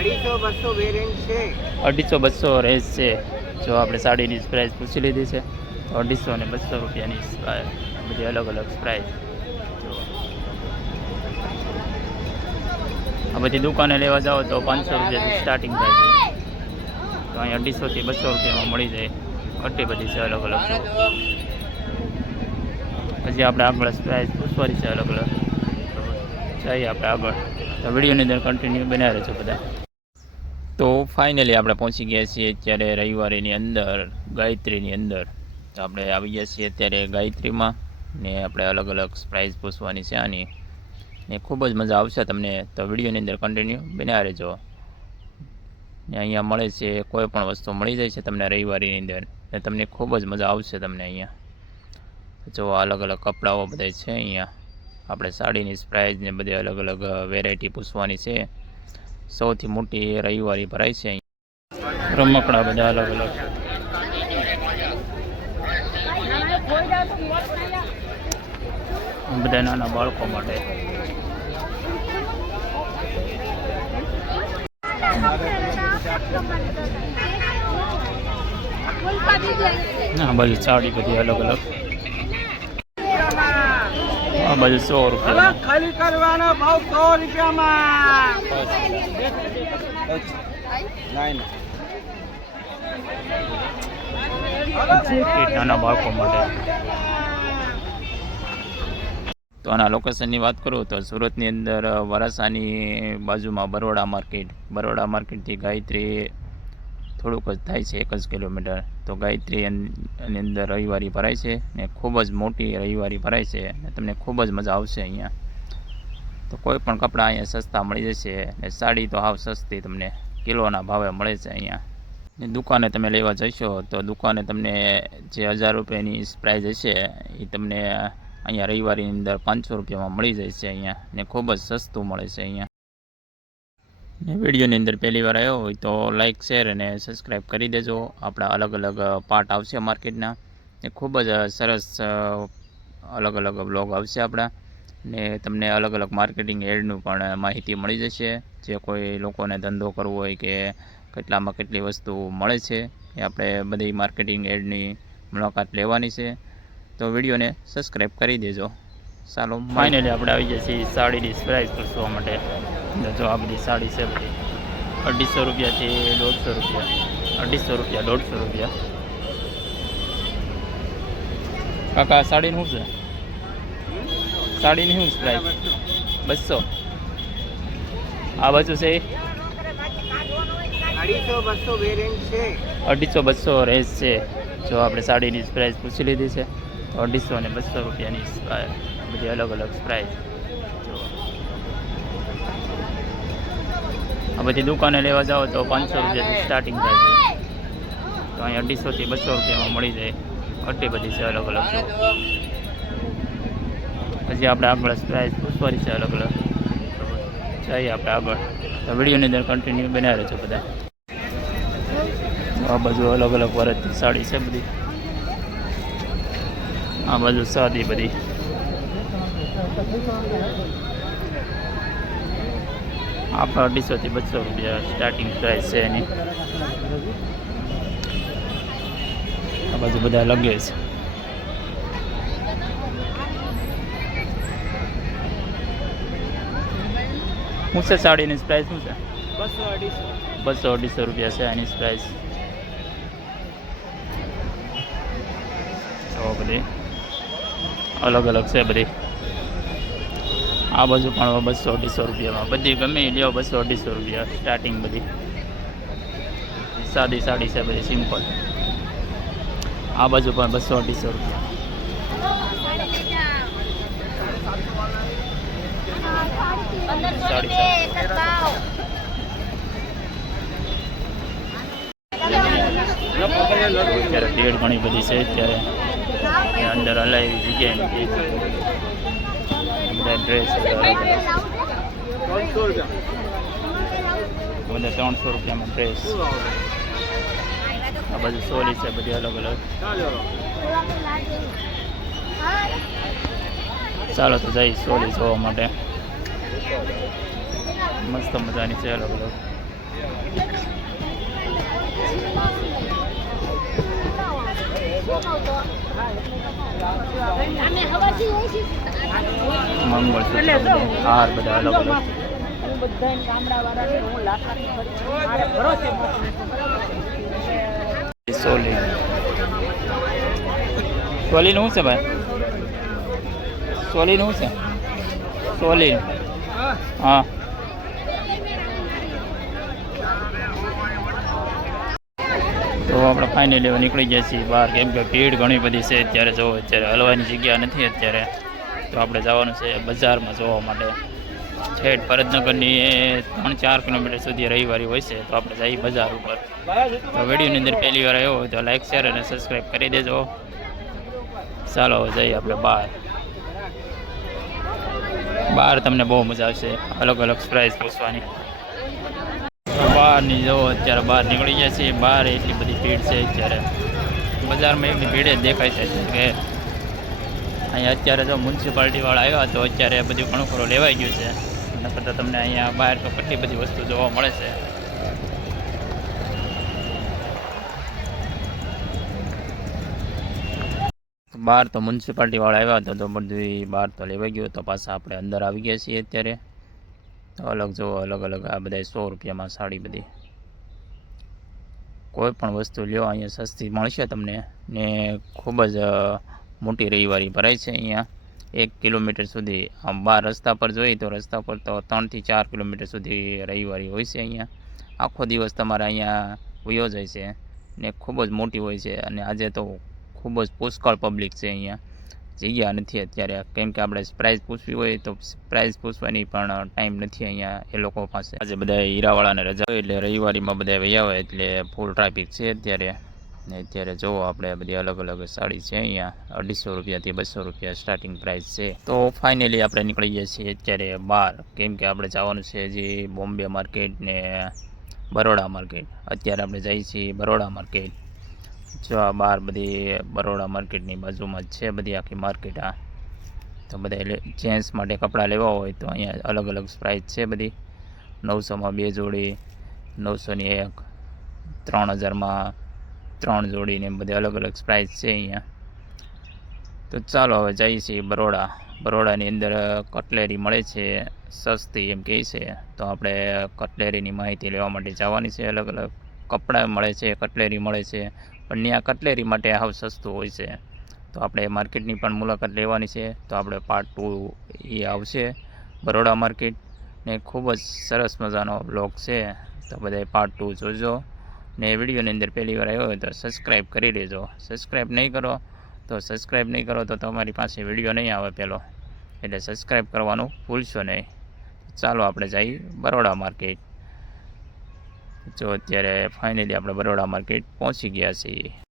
250 variant છે, 250 race છે. જો આપણે સાડીની પ્રાઇસ પૂછી લીધી છે તો 250 અને 200 રૂપિયાની બધી અલગ અલગ પ્રાઇસ. જો આ બધી દુકાને લેવા જાઓ તો 500 રૂપિયાથી સ્ટાર્ટિંગ થાય છે. તો અહીંયા 250 થી 200 રૂપિયામાં મળી જાય. એટલી બધી છે અલગ અલગ. પછી આપણે આગળ પ્રાઇસ પૂછવાની છે અલગ અલગ. જઈએ આપણે આગળ. તો વિડીયોની અંદર કન્ટિન્યુ બનાવી રહેજો બધા. તો ફાઇનલી આપણે પહોંચી ગયા છીએ અત્યારે રવિવારીની અંદર, ગાયત્રીની અંદર. તો આપણે આવી ગયા છીએ અત્યારે ગાયત્રીમાં ને આપણે અલગ અલગ પ્રાઇઝ પૂછવાની છે આની ને ખૂબ જ મજા આવશે તમને. તો વિડીયોની અંદર કન્ટિન્યુ બનાવી રહેજો. ને અહીંયા મળે છે કોઈ પણ વસ્તુ મળી જાય છે તમને રવિવારીની અંદર ને તમને ખૂબ જ મજા આવશે તમને અહીંયા. જો અલગ અલગ કપડાઓ બધા છે અહીંયા. આપણે સાડીની પ્રાઇઝ ને બધી અલગ અલગ વેરાયટી પૂછવાની છે. સૌથી મોટી રવિવારી ભરાય છે અહીંયા. રમકડા બધા અલગ અલગ. બધા નાના બાળકો માટે. આ બાજુ સાડી બધી અલગ અલગ. આ બાજુ 100 રૂપિયા. ખાલી કરવાનો ભાવ 100 રૂપિયામાં. નાના બાળકો માટે. તો આના લોકેશનની વાત કરું તો સુરતની અંદર વરાસાની બાજુમાં બરોડા માર્કેટ. બરોડા માર્કેટથી ગાયત્રી થોડુંક જ થાય છે, 1 જ કિલોમીટર. તો ગાયત્રી એની અંદર રવિવારી ભરાય છે ને ખૂબ જ મોટી રવિવારી ભરાય છે ને તમને ખૂબ જ મજા આવશે અહીંયા. તો કોઈ પણ કપડાં અહીંયા સસ્તા મળી જશે ને સાડી તો હાવ સસ્તી તમને કિલોના ભાવે મળે છે અહીંયા. ને દુકાને તમે લેવા જશો તો દુકાને તમને જે 1000 રૂપિયાની પ્રાઇસ હશે એ તમને અહીંયા રવિવારીની અંદર 500 રૂપિયામાં મળી જાય છે અહીંયા ને ખૂબ જ સસ્તું મળે છે અહીંયા. ને વિડીયોની અંદર પહેલી વાર આવ્યો હોય તો લાઇક, શેર અને સબસ્ક્રાઈબ કરી દેજો. આપણા અલગ અલગ પાર્ટ આવશે માર્કેટના ને ખૂબ જ સરસ અલગ અલગ બ્લોગ આવશે આપણા ને તમને અલગ અલગ માર્કેટિંગ એડનું પણ માહિતી મળી જશે. જે કોઈ લોકોને ધંધો કરવો હોય કે કેટલામાં કેટલી વસ્તુ મળે છે એ આપણે બધી માર્કેટિંગ એડની મુલાકાત લેવાની છે. તો વિડીયોને સબસ્ક્રાઈબ કરી દેજો. ચાલો ફાઇનલી આપણે આવી જઈએ છીએ સાડીની પ્રાઇસ પૂછવા માટે. જો આ બધી સાડી છે બધી 250 રૂપિયાથી 150 રૂપિયા. 250 રૂપિયા, 150 રૂપિયા. કાકા સાડીનું શું છે? સાડીની શું પ્રાઇસ? 200. આ બાજુ છે 250 વેરિયન્ટ છે, 250 રેસ છે. જો આપણે સાડીની પ્રાઇસ પૂછી લીધી છે તો 250 અને 200 રૂપિયાની બધી અલગ અલગ પ્રાઇસ. આ બધી દુકાને લેવા જાઓ તો 500 રૂપિયાથી સ્ટાર્ટિંગ થાય છે. તો અહીંયા 250 થી 200 રૂપિયામાં મળી જાય. એટલી બધી છે અલગ અલગ. પછી આપણે આગળ પ્રાઇસ પૂછવાની છે અલગ અલગ. જઈએ આપણે આગળ. તો વિડીયોની અંદર કન્ટિન્યુ બનાવી રહેજો બધા. આ બાજુ અલગ અલગ વરસની સાડી છે બધી. આ બાજુ સાદી બધી. આપણે 250 થી 200 રૂપિયા સ્ટાર્ટિંગ પ્રાઇસ છે એની. આ બાજુ બધા લગે છે. શું છે સાડીની પ્રાઇસ શું છે? 200-250 રૂપિયા છે એની પ્રાઇસ. તો બધી અલગ અલગ છે બધી. આ બાજુ પણ 200-250 રૂપિયામાં બધી ગમે એ લ્યો. 200-250 રૂપિયા સ્ટાર્ટિંગ બધી. સાદી સાડી છે બધી સિમ્પલ. આ બાજુ પણ 200-250 રૂપિયા. સાડી અત્યારે ભીડ ઘણી બધી છે. અત્યારે અંદર હલાવી જગ્યાએ બધા ડ્રેસ બધા 300 રૂપિયામાં ડ્રેસ. આ બાજુ સોલી છે બધી અલગ અલગ. ચાલો તો જઈ સોલી જોવા માટે. મસ્ત મજાની છે અલગ અલગ. મંગળસૂત્ર હાર બધા અલગ અલગ સોલી સોલીનું શું છે ભાઈ સોલીનું શું છે સોલી હા તો આપણે ફાઇનલી નીકળી ગયા છીએ બહાર કેમ કે ભીડ ઘણી બધી છે અત્યારે જો અત્યારે હલવાની જગ્યા નથી અત્યારે તો આપણે જવાનું છે બજારમાં જોવા માટે છેટ ભરતનગરની 3-4 કિલોમીટર સુધી રવિવારી હોય છે તો આપણે જઈએ બજાર ઉપર તો વિડીયોની અંદર પહેલી વાર આવ્યો હોય તો લાઈક શેર અને સબસ્ક્રાઈબ કરી દેજો ચાલો જઈએ આપણે બહાર તમને બહુ મજા આવશે અલગ અલગ પ્રાઇસ પૂછવાની બહારની જો અત્યારે બહાર નીકળી ગયા છીએ બહાર એટલી બધી ભીડ છે અત્યારે બજારમાં એટલી ભીડ જ દેખાય છે કે અહીંયા અત્યારે જો મ્યુનિસિપાલિટીવાળા આવ્યા તો અત્યારે બધું ઘણું ખરું લેવાઈ ગયું છે એના કરતાં તમને અહીંયા બહાર તો કેટલી બધી વસ્તુ જોવા મળે છે બહાર તો મ્યુનિસિપાલિટીવાળા આવ્યા હતા તો બધું બહાર તો લેવાઈ ગયું તો પાછા આપણે અંદર આવી ગયા છીએ અત્યારે અલગ જો અલગ અલગ આ બધા 100 રૂપિયામાં સાડી બધી કોઈ પણ વસ્તુ લ્યો અહીંયા સસ્તી મળશે તમને ને ખૂબ જ મોટી રવિવારી ભરાય છે અહીંયા 1 કિલોમીટર સુધી આમ બહાર રસ્તા પર જોઈએ તો રસ્તા પર તો 3 થી 4 કિલોમીટર સુધી રવિવારી હોય છે અહીંયા આખો દિવસ તમારે અહીંયા વયો જાય છે ને ખૂબ જ મોટી હોય છે અને આજે તો ખૂબ જ પુષ્કળ પબ્લિક છે અહીંયા જગ્યા નથી અત્યારે કેમ કે આપણે પ્રાઇઝ પૂછવી હોય તો પ્રાઇઝ પૂછવાની પણ ટાઈમ નથી અહીંયા એ લોકો પાસે આજે બધા હીરાવાળાને રજા હોય એટલે રવિવારીમાં બધા વયા હોય એટલે ફૂલ ટ્રાફિક છે અત્યારે ને અત્યારે જુઓ આપણે બધી અલગ અલગ સાડી છે અહીંયા 250 રૂપિયાથી 200 રૂપિયા સ્ટાર્ટિંગ પ્રાઇસ છે તો ફાઇનલી આપણે નીકળી ગયા છીએ અત્યારે બહાર કેમ કે આપણે જવાનું છે જે બોમ્બે માર્કેટ ને બરોડા માર્કેટ અત્યારે આપણે જઈએ છીએ બરોડા માર્કેટ જો આ બહાર બધી બરોડા માર્કેટની બાજુમાં જ છે બધી આખી માર્કેટ આ તો બધા જેન્ટ્સ માટે કપડાં લેવા હોય તો અહીંયા અલગ અલગ પ્રાઇસ છે બધી 900માં 2 જોડી 900ની 1 3000માં 3 જોડીને બધે અલગ અલગ પ્રાઇસ છે અહીંયા તો ચાલો હવે જઈએ છીએ બરોડાની અંદર કટલેરી મળે છે સસ્તી એમ કહે છે તો આપણે કટલેરીની માહિતી લેવા માટે જવાની છે અલગ અલગ કપડાં મળે છે કટલેરી મળે છે પણ ત્યાં કટલેરી માટે હાવ સસ્તું હોય છે તો આપણે માર્કેટની પણ મુલાકાત લેવાની છે તો આપણે પાર્ટ 2 એ આવશે બરોડા માર્કેટ ને ખૂબ જ સરસ મજાનો બ્લોગ છે તો બધા પાર્ટ 2 જોજો ને વિડીયોની અંદર પહેલી વાર આવ્યો હોય તો સબસ્ક્રાઈબ કરી લેજો સબસ્ક્રાઈબ નહીં કરો તો તમારી પાસે વિડીયો નહીં આવે પહેલો એટલે સબસ્ક્રાઈબ કરવાનું ભૂલશો નહીં ચાલો આપણે જઈએ બરોડા માર્કેટ જો અત્યારે ફાઇનલી આપણે બરોડા માર્કેટ પહોંચી ગયા છીએ